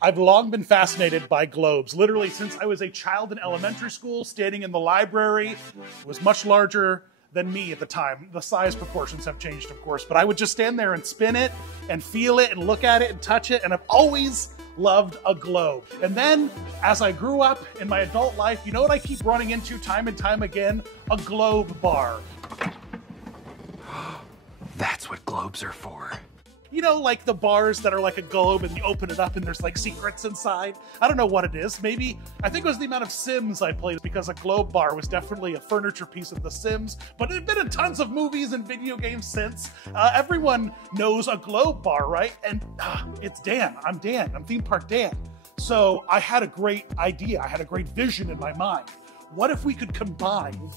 I've long been fascinated by globes, literally since I was a child in elementary school, standing in the library. It was much larger than me at the time. The size proportions have changed, of course, but I would just stand there and spin it and feel it and look at it and touch it, and I've always loved a globe. And then, as I grew up in my adult life, you know what I keep running into time and time again? A globe bar. That's what globes are for. You know, like the bars that are like a globe and you open it up and there's like secrets inside? I don't know what it is. Maybe, I think it was the amount of Sims I played, because a globe bar was definitely a furniture piece of The Sims, but it had been in tons of movies and video games since. Everyone knows a globe bar, right? And it's Dan. I'm Dan. I'm Theme Park Dan. So I had a great idea. I had a great vision in my mind. What if we could combine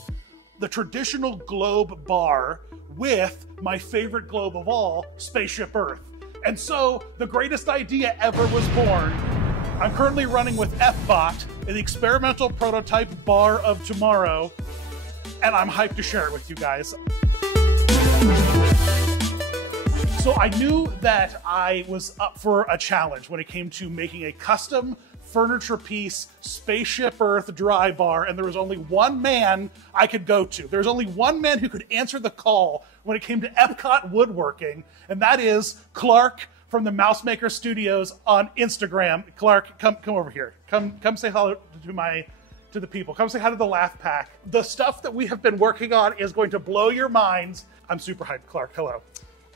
the traditional globe bar with my favorite globe of all, Spaceship Earth? And so the greatest idea ever was born. I'm currently running with EPCOT, the experimental prototype bar of tomorrow, and I'm hyped to share it with you guys. So I knew that I was up for a challenge when it came to making a custom furniture piece, Spaceship Earth dry bar, and there was only one man I could go to. There's only one man who could answer the call when it came to EPCOT woodworking, and that is Clark from the Mousemaker Studios on Instagram. Clark, come over here. Come say hello to the people. Come say hi to the Laugh Pack. The stuff that we have been working on is going to blow your minds. I'm super hyped. Clark, hello.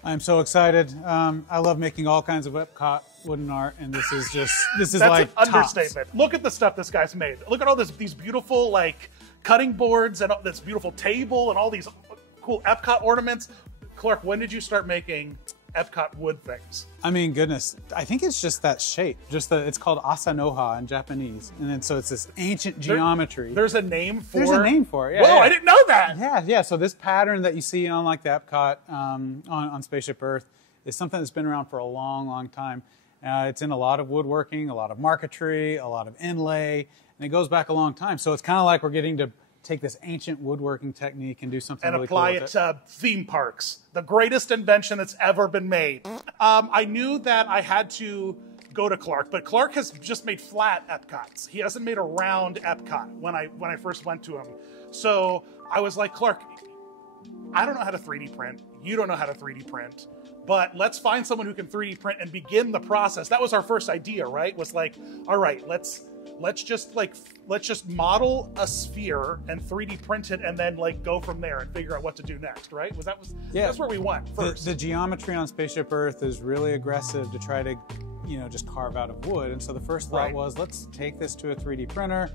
I'm so excited. I love making all kinds of EPCOT wooden art, and this is That's like an understatement. Look at the stuff this guy's made. Look at all these beautiful like cutting boards and this beautiful table and all these cool EPCOT ornaments. Clark, when did you start making EPCOT wood things? I mean, goodness, I think it's just that shape. It's called asanoha in Japanese, and then so it's this ancient geometry. There's a name for. There's a name for it. Yeah, whoa, yeah. I didn't know that. Yeah. So this pattern that you see on like the EPCOT on Spaceship Earth is something that's been around for a long, long time. It's in a lot of woodworking, a lot of marquetry, a lot of inlay, and it goes back a long time. So it's kind of like we're getting to take this ancient woodworking technique and do something really cool with it. And apply it to theme parks. The greatest invention that's ever been made. I knew that I had to go to Clark, but Clark has just made flat EPCOTs. He hasn't made a round EPCOT when I first went to him. So I was like, Clark, I don't know how to 3D print. You don't know how to 3D print. But let's find someone who can 3D print and begin the process. That was our first idea, right? Was like, all right, let's just model a sphere and 3D print it, and then like go from there and figure out what to do next, right? That's where we went first. The geometry on Spaceship Earth is really aggressive to try to, just carve out of wood. And so the first thought was, let's take this to a 3D printer.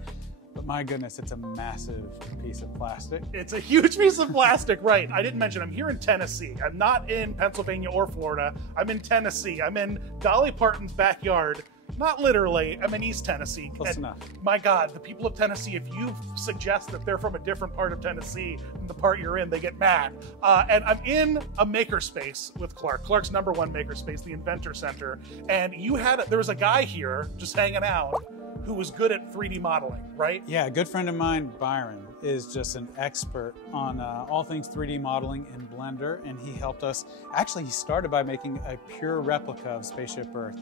But my goodness, it's a massive piece of plastic. It's a huge piece of plastic, right. I didn't mention, I'm here in Tennessee. I'm not in Pennsylvania or Florida. I'm in Tennessee. I'm in Dolly Parton's backyard. Not literally, I'm in East Tennessee. Close enough. My God, the people of Tennessee, if you suggest that they're from a different part of Tennessee than the part you're in, they get mad. And I'm in a makerspace with Clark. Clark's #1 makerspace, the Inventor Center. And there was a guy here just hanging out who was good at 3D modeling, right? Yeah, a good friend of mine, Byron, is just an expert on all things 3D modeling in Blender, and he helped us. Actually, he started by making a pure replica of Spaceship Earth.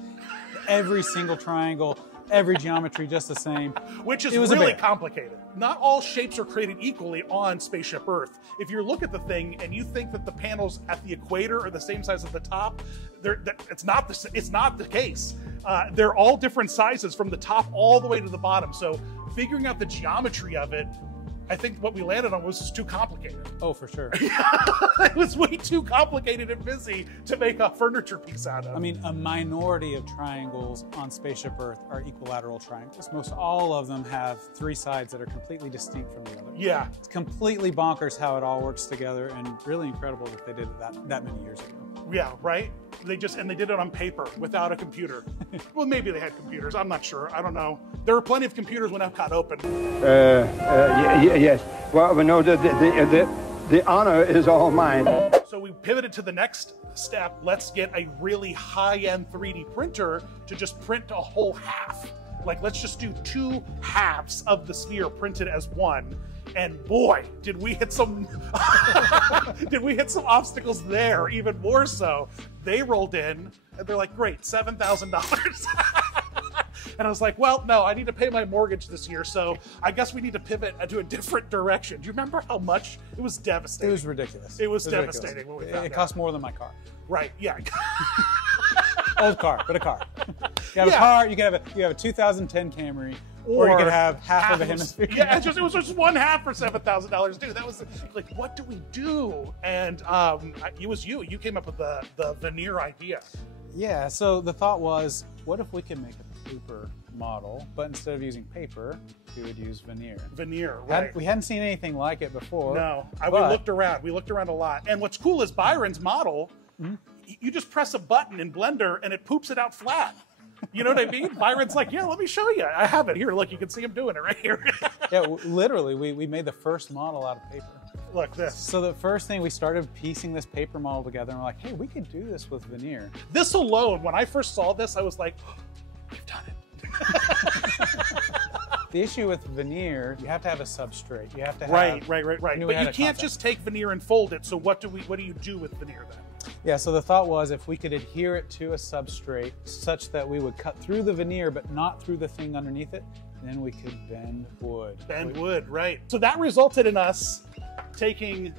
Every single triangle, every geometry just the same. Which is really complicated. Not all shapes are created equally on Spaceship Earth. If you look at the thing and you think that the panels at the equator are the same size as the top, it's not the case. They're all different sizes from the top all the way to the bottom. So figuring out the geometry of it, I think what we landed on was just too complicated. Oh, for sure. It was way too complicated and busy to make a furniture piece out of. I mean, a minority of triangles on Spaceship Earth are equilateral triangles. Most all of them have 3 sides that are completely distinct from the other. Yeah. It's completely bonkers how it all works together, and really incredible that they did it that many years ago. Yeah, right? They did it on paper without a computer. Well, maybe they had computers. I'm not sure. I don't know. There were plenty of computers when EPCOT opened. Yes. Well, no, the honor is all mine. So we pivoted to the next step. Let's get a really high-end 3D printer to just print a whole half. Like, let's just do 2 halves of the sphere printed as one. And boy, did we hit some did we hit some obstacles there, even more so. They rolled in and they're like, great, $7,000. And I was like, well, no, I need to pay my mortgage this year, so I guess we need to pivot to a different direction. Do you remember how much? It was devastating. It was ridiculous. It was devastating when we found It out. cost more than my car. Right, yeah. Old car, but a car. You have a car, you can have a 2010 Camry, or you could have half of a hemisphere. Yeah, it was just one half for $7,000, dude. That was like, what do we do? And it was you. You came up with the veneer idea. Yeah, so the thought was, what if we could make a paper model, but instead of using paper, we would use veneer. Veneer, right. We hadn't seen anything like it before. No, we looked around. We looked around a lot. And what's cool is Byron's model, you just press a button in Blender and it poops it out flat. You know what I mean? Byron's like, yeah, let me show you. I have it here. Look, you can see him doing it right here. Yeah, literally, we made the first model out of paper. Look, this. So the first thing, we started piecing this paper model together, and we're like, hey, we could do this with veneer. This alone, when I first saw this, I was like, oh, we've done it. The issue with veneer, you have to have a substrate. You have to have... Right. But But you can't just take veneer and fold it. So what do you do with veneer then? Yeah, so the thought was, if we could adhere it to a substrate such that we would cut through the veneer but not through the thing underneath it, then we could bend wood. Bend wood, right. So that resulted in us taking,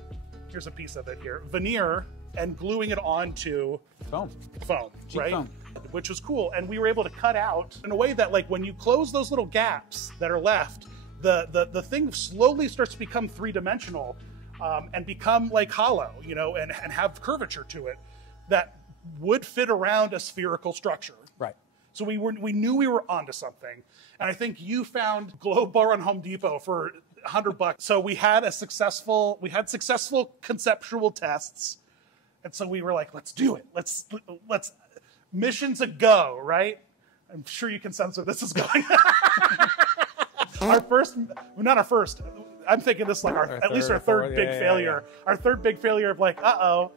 here's a piece of it here, veneer, and gluing it onto Foam. Cheap right? foam. Which was cool. And we were able to cut out in a way that, like, when you close those little gaps that are left, the thing slowly starts to become three-dimensional. And become like hollow, you know, and have curvature to it that would fit around a spherical structure. Right. So we knew we were onto something. And I think you found globe bar on Home Depot for $100. So we had successful conceptual tests. And so we were like, let's do it. Let's mission's a go, right? I'm sure you can sense where this is going. Not our first. I'm thinking this is like at least our third big failure. Our third big failure of like, uh-oh.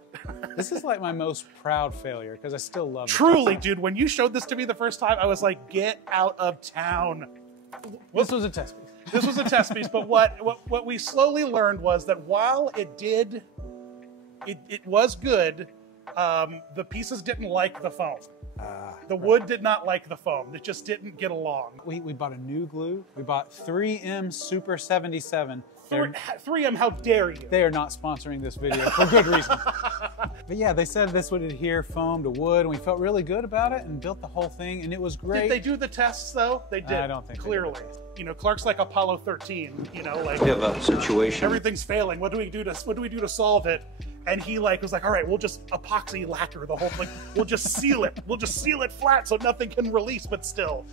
This is like my most proud failure because I still love it. Truly, dude, when you showed this to me the first time, I was like, get out of town. This was a test piece. This was a test piece, but what we slowly learned was that while it was good, the pieces didn't like the foam. The wood did not like the foam. It just didn't get along. We bought a new glue. We bought 3M Super 77. 3M, how dare you? They are not sponsoring this video for good reason. But yeah, they said this would adhere foam to wood, and we felt really good about it and built the whole thing, and it was great. Did they do the tests though? They did. I don't think clearly. You know, Clark's like Apollo 13. You know, like We have a situation. everything's failing. What do we do to solve it? And he was like, all right, we'll just epoxy lacquer the whole thing. We'll just seal it. We'll just seal it flat so nothing can release. But still,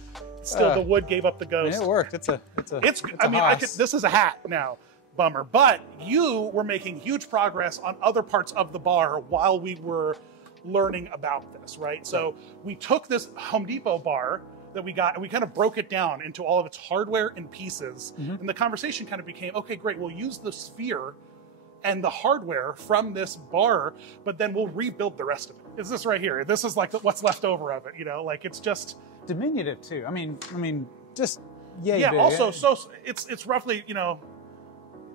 the wood gave up the ghost. I mean, it worked. This is a hat now. Bummer. But you were making huge progress on other parts of the bar while we were learning about this, right? So we took this Home Depot bar that we got and we kind of broke it down into all of its hardware and pieces. And the conversation kind of became, okay, great, we'll use the sphere and the hardware from this bar, but then we'll rebuild the rest of it. It's this right here. This is like what's left over of it, you know, like it's just diminutive too. I mean, just big. Also, so it's roughly, you know,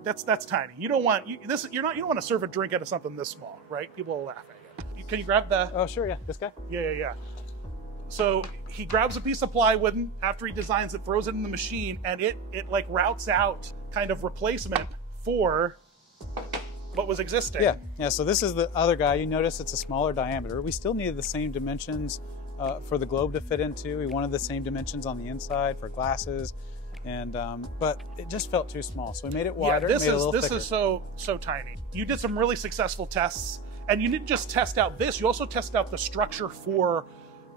that's tiny. You don't want you don't want to serve a drink out of something this small, right? People will laugh at you. Can you grab the? Oh sure, yeah, this guy. Yeah. So he grabs a piece of plywood after he designs it, throws it in the machine, and it like routes out kind of replacement for what was existing. Yeah. So this is the other guy. You notice it's a smaller diameter. We still needed the same dimensions for the globe to fit into. We wanted the same dimensions on the inside for glasses, and but it just felt too small. So we made it wider. Yeah, this is so tiny. You did some really successful tests, and you didn't just test out this. You also tested out the structure for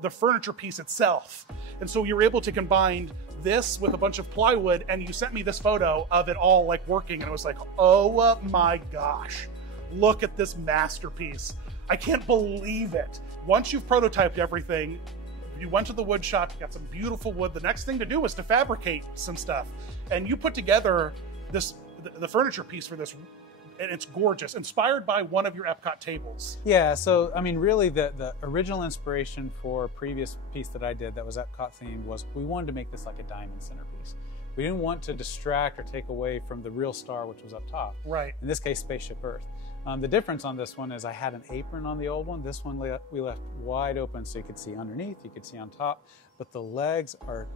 the furniture piece itself. And so you were able to combine this with a bunch of plywood, and you sent me this photo of it all like working, and it was like, oh my gosh, look at this masterpiece. I can't believe it. Once you've prototyped everything, you went to the wood shop, you got some beautiful wood. The next thing to do was to fabricate some stuff. And you put together the furniture piece for this, and it's gorgeous, inspired by one of your EPCOT tables. Yeah, so I mean, really the original inspiration for a previous piece that I did that was EPCOT themed was we wanted to make this like a diamond centerpiece. We didn't want to distract or take away from the real star, which was up top. Right. In this case, Spaceship Earth. The difference on this one is I had an apron on the old one. This one we left wide open so you could see underneath, you could see on top, but the legs are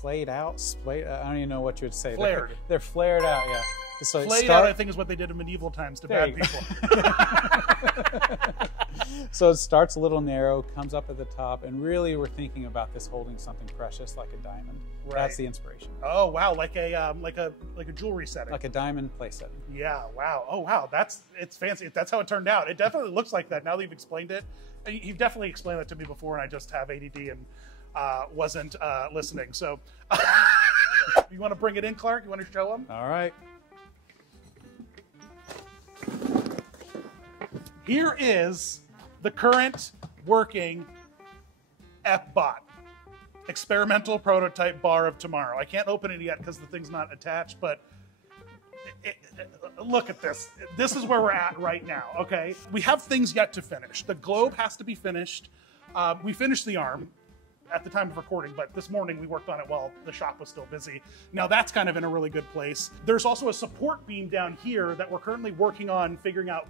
flayed out, splayed. I don't even know what you would say. Flared. They're flared out, yeah. So Flayed out, I think, is what they did in medieval times to bad people. So it starts a little narrow, comes up at the top, and really we're thinking about this holding something precious like a diamond. Right. That's the inspiration. Oh wow, like a jewelry setting. Like a diamond place setting. Yeah, wow. Oh wow, it's fancy. That's how it turned out. It definitely looks like that now that you've explained it. You've definitely explained that to me before, and I just have ADD and wasn't listening. So, you want to bring it in, Clark? You want to show them? All right. Here is the current working EPCOT, experimental prototype bar of tomorrow. I can't open it yet because the thing's not attached, but look at this. This is where we're at right now, okay? We have things yet to finish. The globe has to be finished. We finished the arm at the time of recording, but this morning we worked on it while the shop was still busy. Now that's kind of in a really good place. There's also a support beam down here that we're currently working on figuring out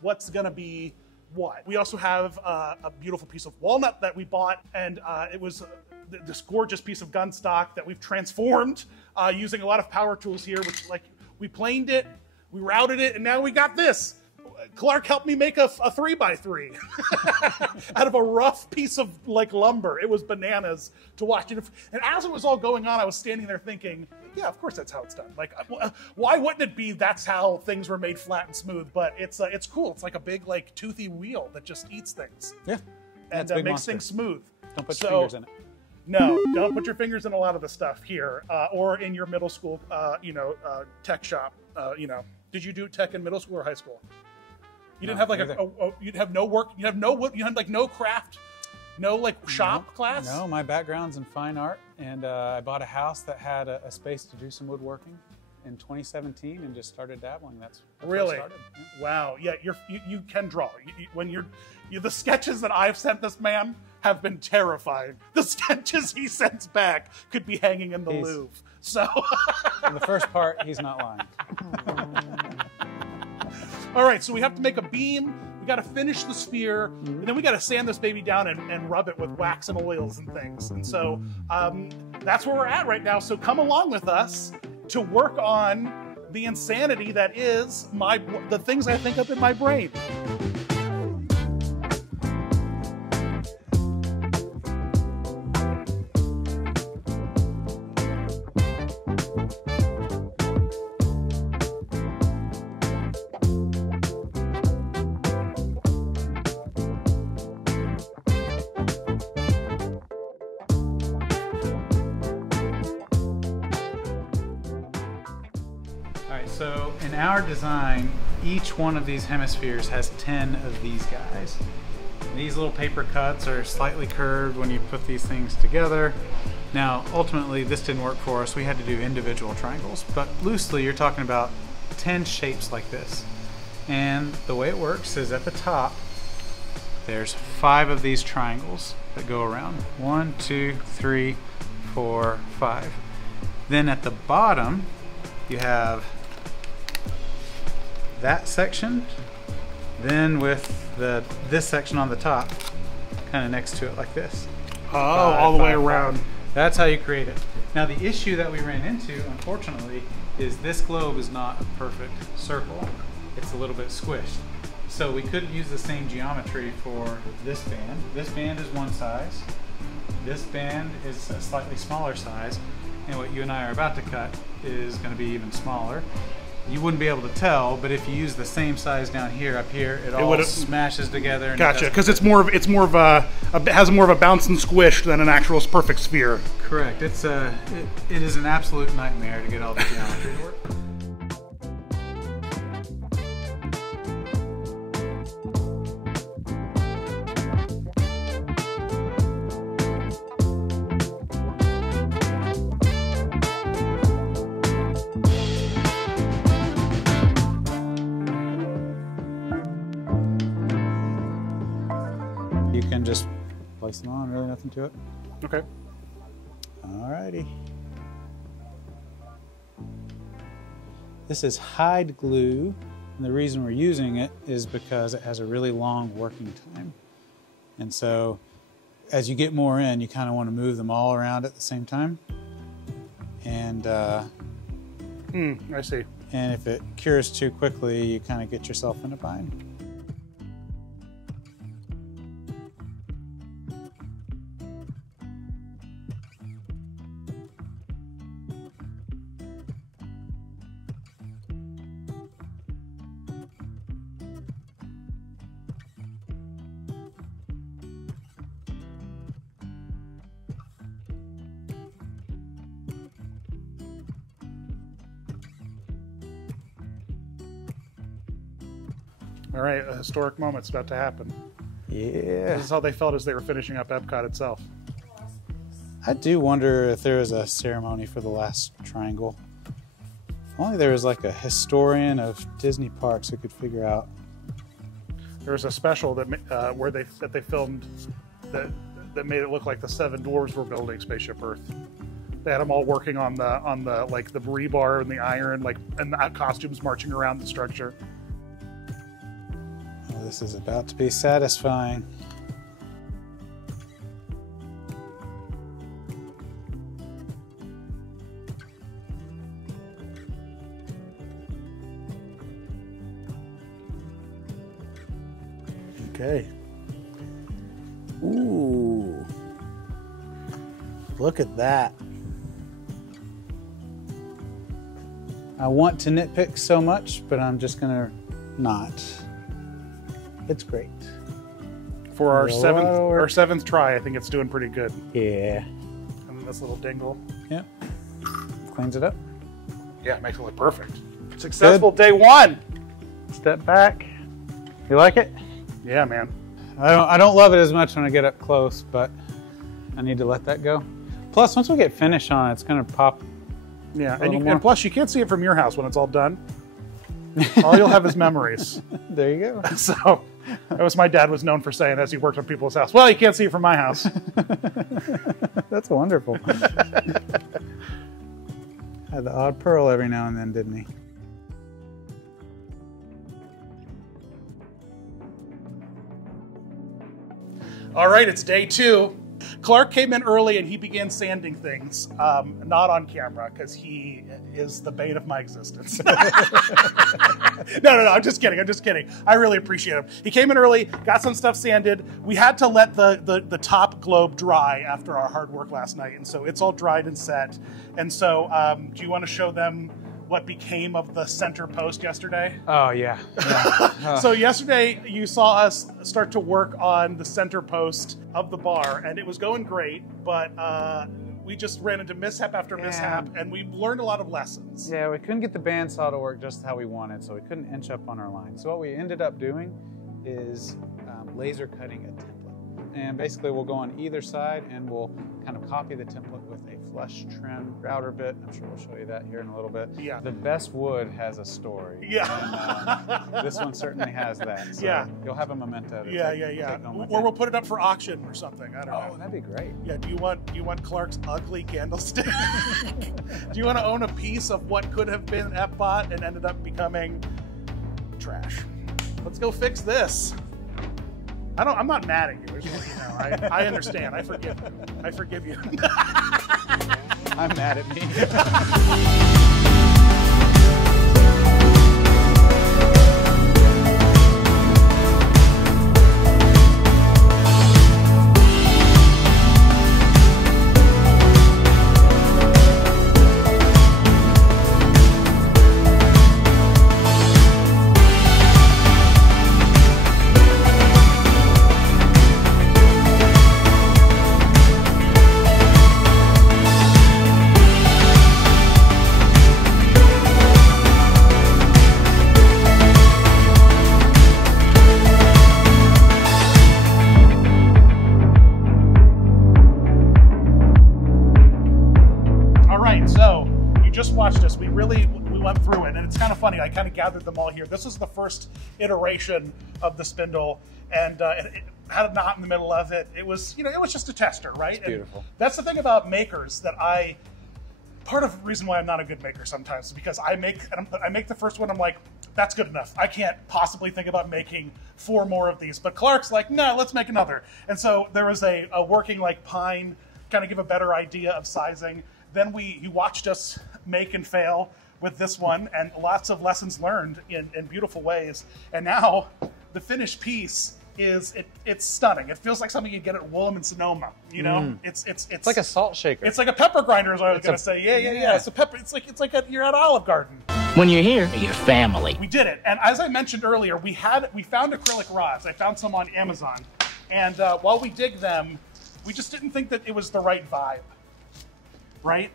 what's gonna be what. We also have a beautiful piece of walnut that we bought, and it was this gorgeous piece of gun stock that we've transformed using a lot of power tools here, which like we planed it, we routed it, and now we got this. Clark helped me make a 3x3 out of a rough piece of like lumber. It was bananas to watch it. And as it was all going on, I was standing there thinking, yeah, of course that's how it's done. Like, why wouldn't it be that's how things were made flat and smooth? But it's cool. It's like a big like toothy wheel that just eats things. Yeah. And makes things smooth. Don't put your fingers in it. No, don't put your fingers in a lot of the stuff here, or in your middle school, tech shop. Did you do tech in middle school or high school? You didn't have like you'd have no work, you had like no craft, no like shop class? No, my background's in fine art, and I bought a house that had a space to do some woodworking in 2017 and just started dabbling. That's really where I started. Yeah. Wow. Yeah, you can draw. The sketches that I've sent this man have been terrifying. The sketches he sends back could be hanging in the Louvre. So in the first part, he's not lying. All right, so we have to make a beam, we got to finish the sphere, and then we got to sand this baby down and rub it with wax and oils and things. And so that's where we're at right now. So come along with us to work on the insanity that is the things I think up in my brain. So in our design, each one of these hemispheres has 10 of these guys. These little paper cuts are slightly curved when you put these things together. Now, ultimately, this didn't work for us. We had to do individual triangles, but loosely, you're talking about 10 shapes like this. And the way it works is at the top, there's 5 of these triangles that go around. 1, 2, 3, 4, 5. Then at the bottom, you have that section, then with this section on the top, kind of next to it like this. Oh, all the way around. That's how you create it. Now the issue that we ran into, unfortunately, is this globe is not a perfect circle. It's a little bit squished. So we couldn't use the same geometry for this band. This band is one size. This band is a slightly smaller size. And what you and I are about to cut is going to be even smaller. You wouldn't be able to tell, but if you use the same size down here, up here, it all smashes together. And gotcha, because it has more of a bounce and squish than an actual perfect sphere. Correct. It is an absolute nightmare to get all the geometry to work. You can just place them on, really nothing to it. Okay. Alrighty. This is hide glue, and the reason we're using it is because it has a really long working time. And so as you get more in, you kind of want to move them all around at the same time. And I see. And if it cures too quickly, you kind of get yourself in a bind. All right, a historic moment's about to happen. Yeah. This is how they felt as they were finishing up EPCOT itself. I do wonder if there was a ceremony for the last triangle. If only there was like a historian of Disney parks who could figure out. There was a special that they filmed that made it look like the Seven Dwarves were building Spaceship Earth. They had them all working on the like the rebar and the iron, like, and the costumes marching around the structure. Oh, this is about to be satisfying. Okay. Ooh. Look at that. I want to nitpick so much, but I'm just gonna not. It's great. For our seventh try, I think it's doing pretty good. Yeah. And then this little dingle. Yeah. Cleans it up. Yeah, it makes it look perfect. Successful day one. Step back. You like it? Yeah, man. I don't love it as much when I get up close, but I need to let that go. Plus, once we get finish on it, it's gonna pop. Yeah, and plus you can't see it from your house when it's all done. All you'll have is memories. There you go. So that was my dad was known for saying as he worked on people's house. Well, you can't see it from my house. That's wonderful. Had the odd pearl every now and then, didn't he? All right, it's day two. Clark came in early and he began sanding things, not on camera because he is the bane of my existence. No, I'm just kidding. I really appreciate him. He came in early, got some stuff sanded. We had to let the top globe dry after our hard work last night, and so it's all dried and set. And so do you want to show them what became of the center post yesterday? Oh, yeah. So yesterday you saw us start to work on the center post of the bar, and it was going great, but we just ran into mishap after mishap, and we learned a lot of lessons. Yeah, we couldn't get the bandsaw to work just how we wanted, so we couldn't inch up on our line. So what we ended up doing is laser cutting a template. And basically we'll go on either side and we'll kind of copy the template with a flush trim router bit. I'm sure we'll show you that here in a little bit. Yeah. The best wood has a story. Yeah. And, this one certainly has that. So yeah. You'll have a memento to take home with Or you. we'll put it up for auction or something. I don't know. Oh, that'd be great. Yeah. Do you want Clark's ugly candlestick? Do you want to own a piece of what could have been EPCOT and ended up becoming trash? Let's go fix this. I'm not mad at you. I just want you to know. I understand. I forgive you. I'm mad at me. We went through it, and it's kind of funny. I kind of gathered them all here. This is the first iteration of the spindle, and it had a knot in the middle of it. It was, it was just a tester, right? It's beautiful. And that's the thing about makers that I part of the reason why I'm not a good maker sometimes is because I make the first one, I'm like, that's good enough. I can't possibly think about making 4 more of these. But Clark's like, no, let's make another. And so there was a working like pine, kind of give a better idea of sizing. Then you watched us make and fail with this one, and lots of lessons learned in beautiful ways. And now the finished piece it's stunning. It feels like something you get at Woolham and Sonoma. You know, it's like a salt shaker. It's like a pepper grinder, as I was going to say. Yeah. It's a pepper. It's like you're at Olive Garden. When you're here, you're family. We did it, and as I mentioned earlier, we found acrylic rods. I found some on Amazon, and while we dig them, we just didn't think that it was the right vibe. Right?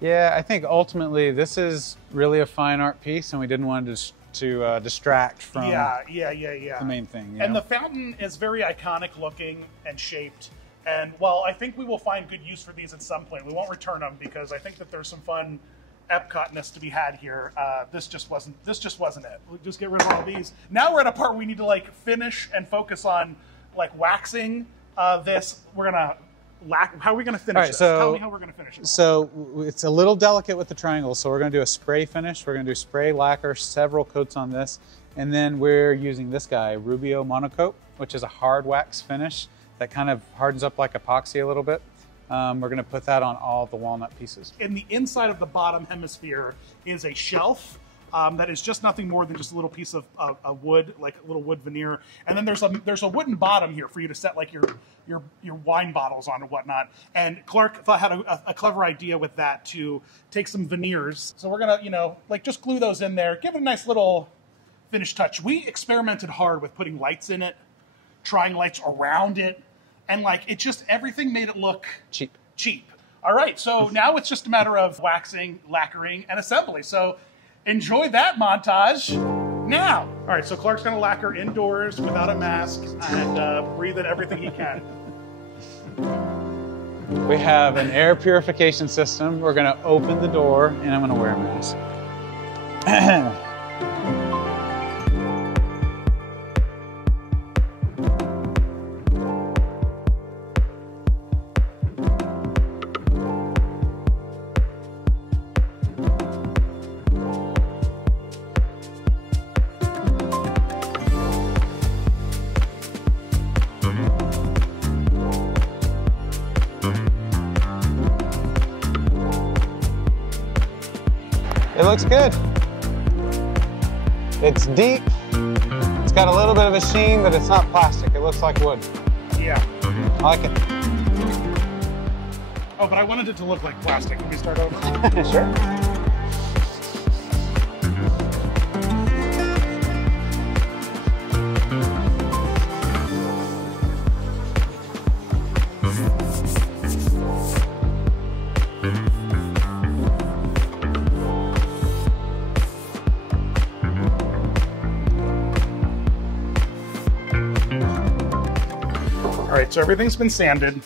Yeah, I think ultimately this is really a fine art piece, and we didn't want to distract from the main thing. And the fountain is very iconic looking and shaped. And while I think we will find good use for these at some point, we won't return them because I think that there's some fun Epcot-ness to be had here. This just wasn't it. We'll just get rid of all these. Now we're at a part where we need to like finish and focus on like waxing this. We're gonna how are we going to finish this? Tell me how we're going to finish it. So it's a little delicate with the triangles, so we're going to do a spray finish. We're going to do spray lacquer, several coats on this, and then we're using this guy, Rubio Monocoat, which is a hard wax finish that kind of hardens up like epoxy a little bit. We're going to put that on all of the walnut pieces. In the inside of the bottom hemisphere is a shelf that is just nothing more than just a little piece of wood, like a little wood veneer. And then there's a wooden bottom here for you to set like your wine bottles on and whatnot. And Clark had a clever idea with that to take some veneers. So we're gonna, like just glue those in there, give it a nice little finish touch. We experimented hard with putting lights in it, trying lights around it, and like everything made it look cheap. All right, so now it's just a matter of waxing, lacquering, and assembly. So enjoy that montage now. All right, so Clark's gonna lacquer indoors without a mask and breathe in everything he can. We have an air purification system. We're gonna open the door and I'm gonna wear a mask. It looks good. It's deep. It's got a little bit of a sheen, but it's not plastic. It looks like wood. Yeah. I like it. Oh, but I wanted it to look like plastic. Can we start over? Sure. All right, so everything's been sanded,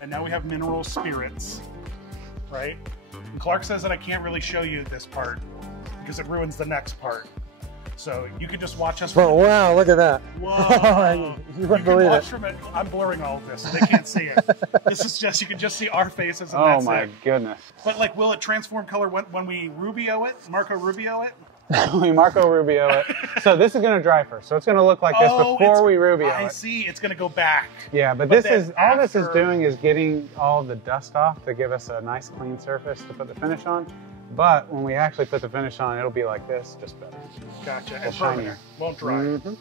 and now we have mineral spirits, right? And Clark says that I can't really show you this part because it ruins the next part. So you can just watch us. Oh, wow, look at that. Whoa. You wouldn't believe it. From it. I'm blurring all of this, so they can't see it. This is just, you can just see our faces, and Oh that's my it. goodness. But like, will it transform color when we Rubio it, Marco Rubio it? We Marco Rubio it. So this is going to dry first. So it's going to look like this before we Rubio it. I see. It's going to go back. Yeah, but this is all this is doing is getting all the dust off to give us a nice clean surface to put the finish on. But when we actually put the finish on, it'll be like this, just better. Gotcha. And And shinier. permanent. Won't dry. Mm-hmm.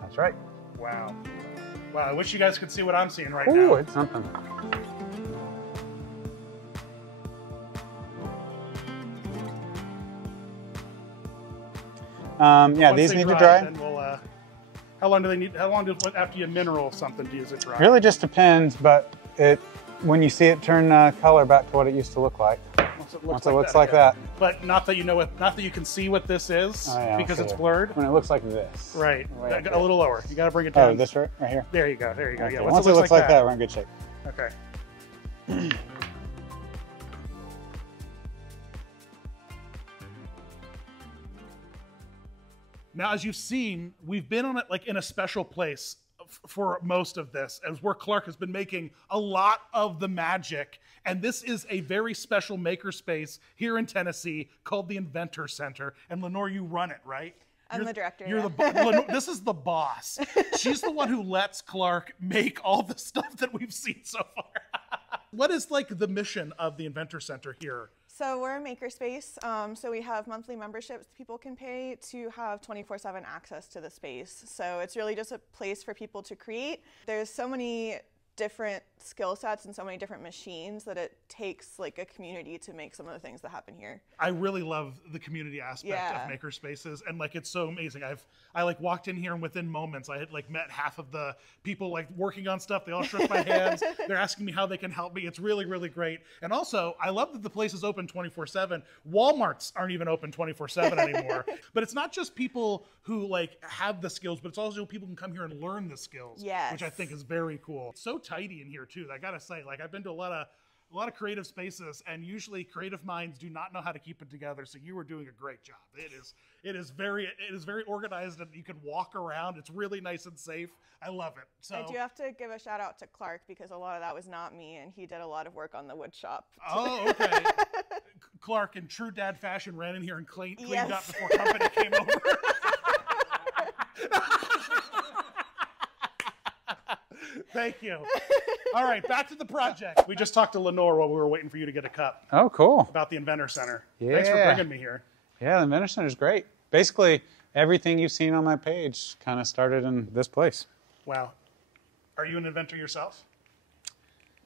That's right. Wow. Wow. I wish you guys could see what I'm seeing right now. Ooh, it's something. Yeah, Once these they need to dry. Then we'll, how long do they need? How long does after you mineral something does it dry? Really just depends, but when you see it turn color back to what it used to look like. Once it looks like that. But not that you know what, not that you can see what this is because it's blurred. When it looks like this. Right. Right up A here. little lower. You got to bring it down. Oh, this right here. There you go. There you go. Okay. Yeah. Once it looks like that, we're in good shape. Okay. Now, as you've seen, we've been on it like in a special place for most of this, as where Clark has been making a lot of the magic. And this is a very special makerspace here in Tennessee called the Inventor Center. And Lenore, you run it, right? I'm the director. You're Lenore, this is the boss. She's the one who lets Clark make all the stuff that we've seen so far. What is like the mission of the Inventor Center here? So we're a makerspace. So we have monthly memberships people can pay to have 24/7 access to the space. So it's really just a place for people to create. There's so many different skill sets and so many different machines that it takes like a community to make some of the things that happen here. I really love the community aspect of maker spaces, and like it's so amazing. I like walked in here and within moments I had like met half of the people like working on stuff. They all shook my hands. They're asking me how they can help me. It's really, really great. And also I love that the place is open 24/7. Walmarts aren't even open 24/7 anymore. But it's not just people who like have the skills, but it's also people who can come here and learn the skills, which I think is very cool. It's so tidy in here too. I gotta say, like I've been to a lot of creative spaces, and usually creative minds do not know how to keep it together. So you are doing a great job. It is very organized, and you can walk around. It's really nice and safe. I love it. So I do have to give a shout out to Clark because a lot of that was not me, and he did a lot of work on the wood shop. Oh, okay. Clark, in true dad fashion, ran in here and cleaned up before company came over. Thank you. All right, back to the project. We just talked to Lenore while we were waiting for you to get a cup. Oh, cool. About the Inventor Center. Yeah. Thanks for bringing me here. Yeah, the Inventor Center is great. Basically, everything you've seen on my page kind of started in this place. Wow. Are you an inventor yourself?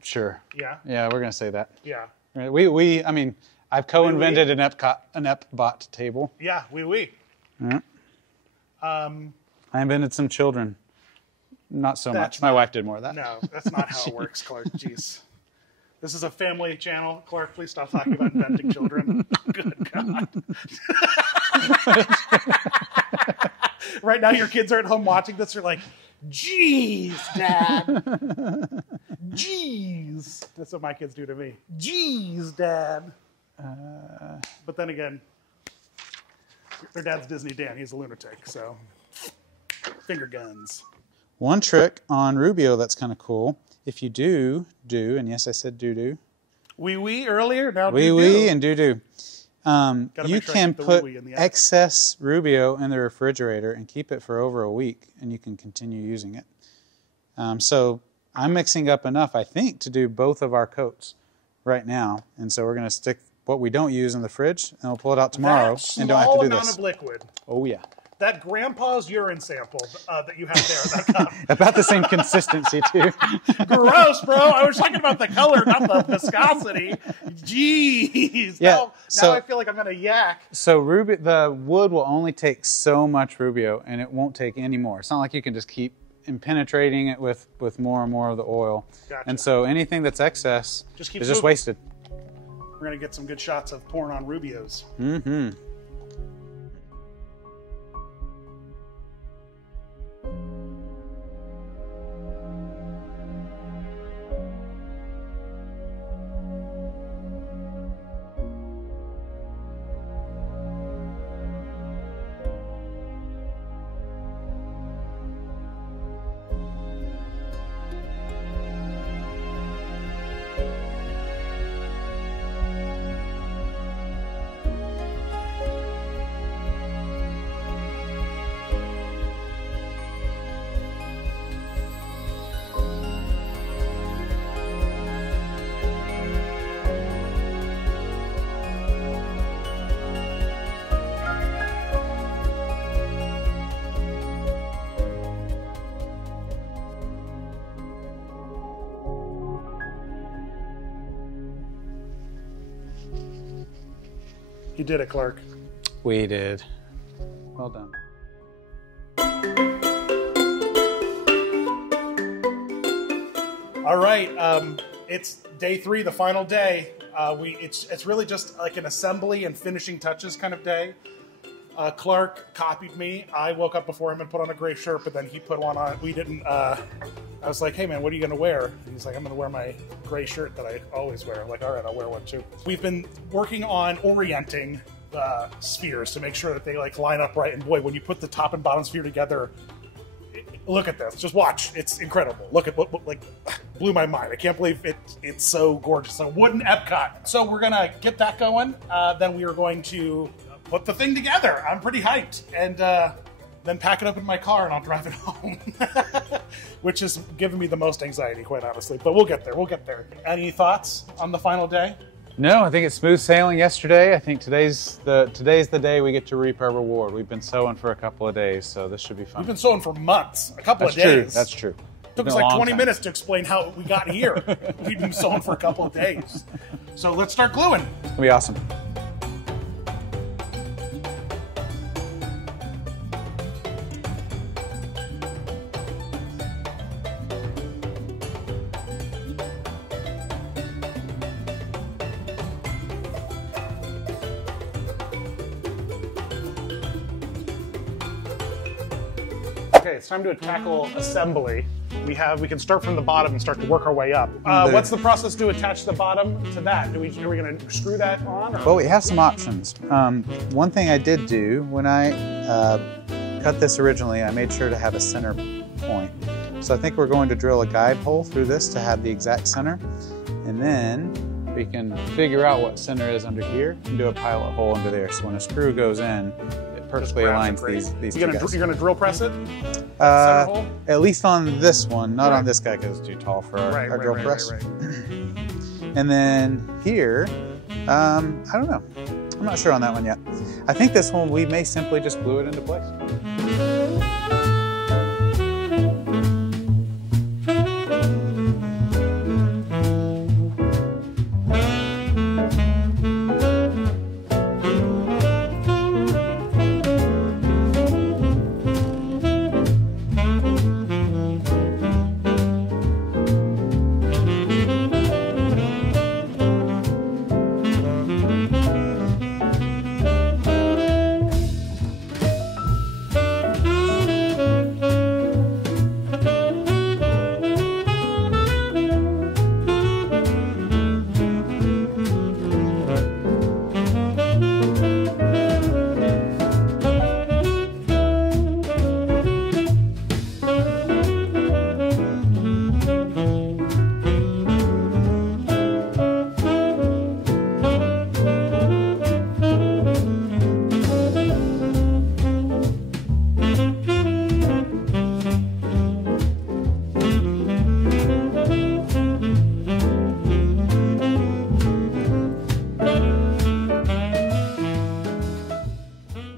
Sure. Yeah? Yeah, we're going to say that. Yeah. I mean, I've co-invented an EPCOT table. Yeah, oui. Yeah. I invented some children. Not so much. My wife did more of that. No, that's not how it works, Clark. Jeez. This is a family channel. Clark, please stop talking about inventing children. Good God. Right now, your kids are at home watching this. They're like, "Jeez, Dad. Jeez." That's what my kids do to me. Jeez, Dad. But then again, their dad's Disney Dan. He's a lunatic, so finger guns. One trick on Rubio that's kind of cool. If you do, and yes, I said do. Oui earlier, now oui and do. You can put in excess Rubio in the refrigerator and keep it for over a week, and you can continue using it. So I'm mixing up enough, I think, to do both of our coats right now. And so we're going to stick what we don't use in the fridge, and we'll pull it out tomorrow and don't have to do this. Small amount of liquid. Oh, yeah. That grandpa's urine sample that you have there, that cup. About the same consistency, too. Gross, bro. I was talking about the color, not the viscosity. Jeez. Yeah, now I feel like I'm going to yak. So the wood will only take so much Rubio, and it won't take any more. It's not like you can just keep penetrating it with more and more of the oil. Gotcha. And so anything that's excess is just moving. wasted. We're going to get some good shots of pouring on Rubios. Mm-hmm. You did it, Clark. We did. Well done. All right, it's day 3, the final day. It's really just like an assembly and finishing touches kind of day. Clark copied me. I woke up before him and put on a gray shirt, but then he put one on. We didn't. I was like, "Hey man, what are you gonna wear?" And he's like, "I'm gonna wear my gray shirt that I always wear." I'm like, "All right, I'll wear one too." We've been working on orienting spheres to make sure that they like line up right. And boy, when you put the top and bottom sphere together, Look at this. Just watch. It's incredible. Look at what like blew my mind. I can't believe it's so gorgeous. So wooden Epcot. So we're gonna get that going. Then we are going to put the thing together. I'm pretty hyped. And then pack it up in my car and I'll drive it home. Which is giving me the most anxiety, quite honestly. But we'll get there. We'll get there. Any thoughts on the final day? No, I think it's smooth sailing yesterday. I think today's the day we get to reap our reward. We've been sewing for a couple of days, so this should be fun. We've been sewing for months, a couple of days. True. That's true. It took us like 20 minutes to explain how we got here. We've been sewing for a couple of days. So let's start gluing. It's gonna be awesome. Okay, it's time to tackle assembly. We can start from the bottom and start to work our way up. What's the process to attach the bottom to that? Are we going to screw that on? Or? Well, we have some options. One thing I did do when I cut this originally, I made sure to have a center point. So I think we're going to drill a guide hole through this to have the exact center. And then we can figure out what center is under here and do a pilot hole under there. So when a screw goes in, it perfectly aligns these two guys. You're going to drill press it? At least on this one, not on this guy because it's too tall for our drill press. And then here, I don't know. I'm not sure on that one yet. I think this one we may simply just glue it into place.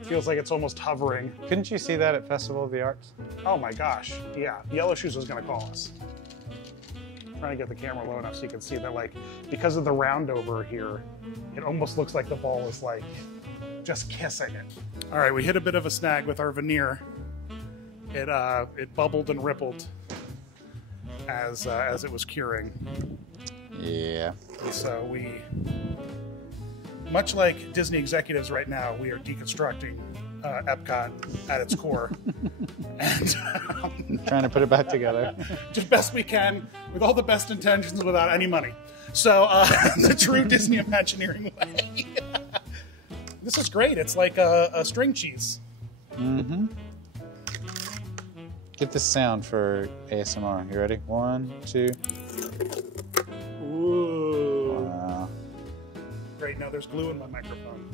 Feels like it's almost hovering. Couldn't you see that at Festival of the Arts? Oh my gosh, yeah. Yellow Shoes was gonna call us. I'm trying to get the camera low enough so you can see that, like, because of the round over here, it almost looks like the ball is like just kissing it. All right, we hit a bit of a snag with our veneer. It bubbled and rippled as it was curing. Yeah. So we, much like Disney executives right now, we are deconstructing Epcot at its core. And trying to put it back together. Just best we can, with all the best intentions, without any money. So the true Disney Imagineering way. This is great. It's like a string cheese. Mm-hmm. Get this sound for ASMR. You ready? 1, 2. Ooh. Wow. Great. Now there's glue in my microphone.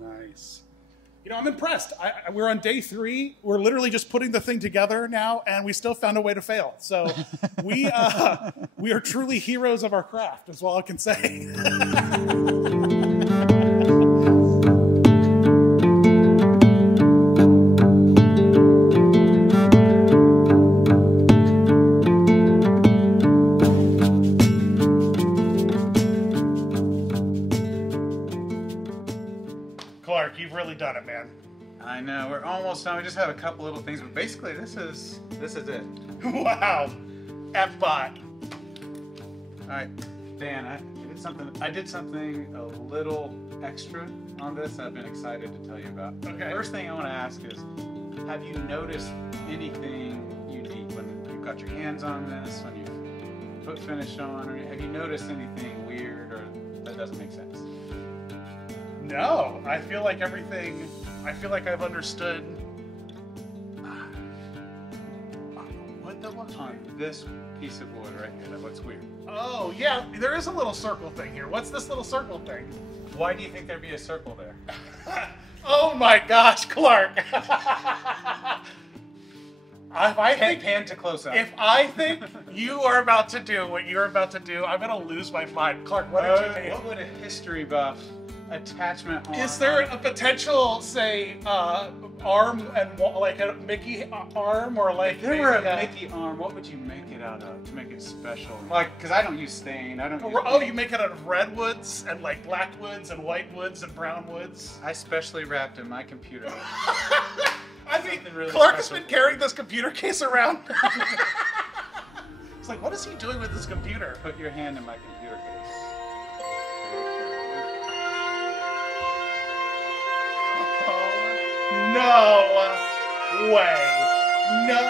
Nice. You know, I'm impressed. We're on day 3. We're literally just putting the thing together now, and we still found a way to fail. So we are truly heroes of our craft, is all I can say. Clark, you've really done it, man. I know, we're almost done. We just have a couple little things, but basically this is it. Wow. F-bot. All right, Dan, I did something a little extra on this I've been excited to tell you about. Okay. First thing I want to ask is, have you noticed anything unique when you've got your hands on this, when you've put finish on, or have you noticed anything weird or that doesn't make sense? No, I feel like everything. I feel like I've understood. What that was? On this piece of wood right here, that looks weird. Oh yeah, there is a little circle thing here. What's this little circle thing? Why do you think there'd be a circle there? Oh my gosh, Clark! Pan to close up. If I think you are about to do what you're about to do, I'm gonna lose my mind. Clark, what did you think? What would a history buff attachment on? Is there a potential, say, arm and like a Mickey arm, or like If there were a maybe Mickey arm, what would you make it out of to make it special? Like, because I don't use stain. I don't. Use Oh, you make it out of redwoods and like black woods and white woods and brown woods. I specially wrapped in my computer. I think really Clark has special. been carrying this computer case around. It's like, what is he doing with this computer? Put your hand in my computer case. No way. No.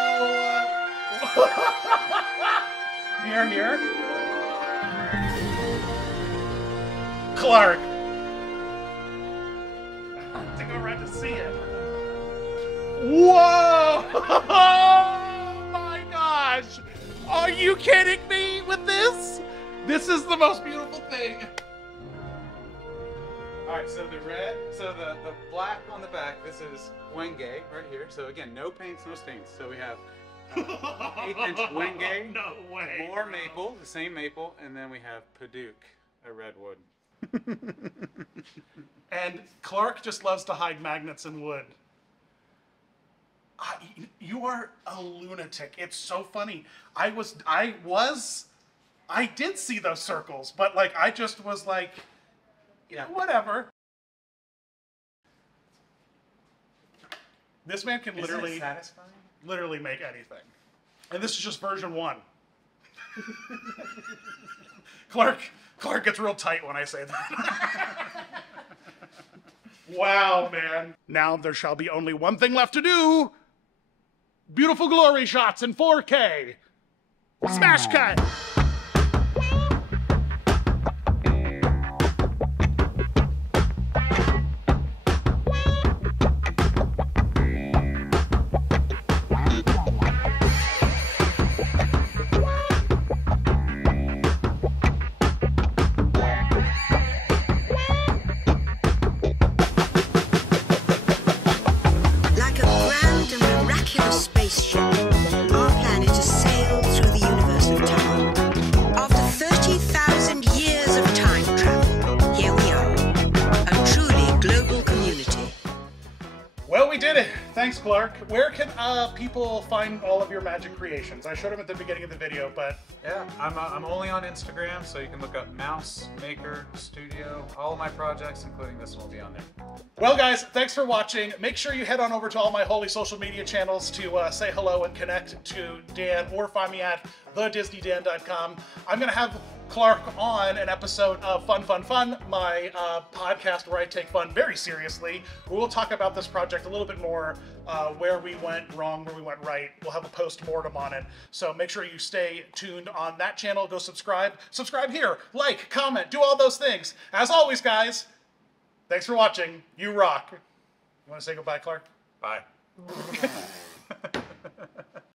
Here. Clark. To go around to see it. Whoa! Oh my gosh! Are you kidding me with this? This is the most beautiful thing. Alright, so the red, so the black on the back, this is Wenge right here. So again, no paints, no stains. So we have 8-inch Wenge, No way. more maple, the same maple, and then we have Paduke, a redwood. And Clark just loves to hide magnets in wood. You are a lunatic. It's so funny. I did see those circles, but like I just was like, yeah, whatever. This man can Isn't it literally satisfying? make anything. And this is just version 1. Clark gets real tight when I say that. Wow, man. Now there shall be only one thing left to do. Beautiful glory shots in 4K. Smash cut. Like a grand and miraculous spaceship, our planet has sailed through the universe of time. After 30,000 years of time travel, here we are, a truly global community. Well, we did it. Thanks, Clark. Where can people find all of your magic creations? I showed them at the beginning of the video, but Yeah, I'm only on Instagram, so you can look up Mouse Maker Studio. All of my projects, including this one, will be on there. well, guys, thanks for watching. Make sure you head on over to all my holy social media channels to say hello and connect to Dan, or find me at thedisneydan.com. I'm going to have Clark on an episode of Fun, my podcast where I take fun very seriously. We'll talk about this project a little bit more, where we went wrong, where we went right. We'll have a post-mortem on it. So make sure you stay tuned on that channel. Go subscribe. Subscribe here. Like, comment, do all those things. As always, guys, thanks for watching. You rock. You want to say goodbye, Clark? Bye.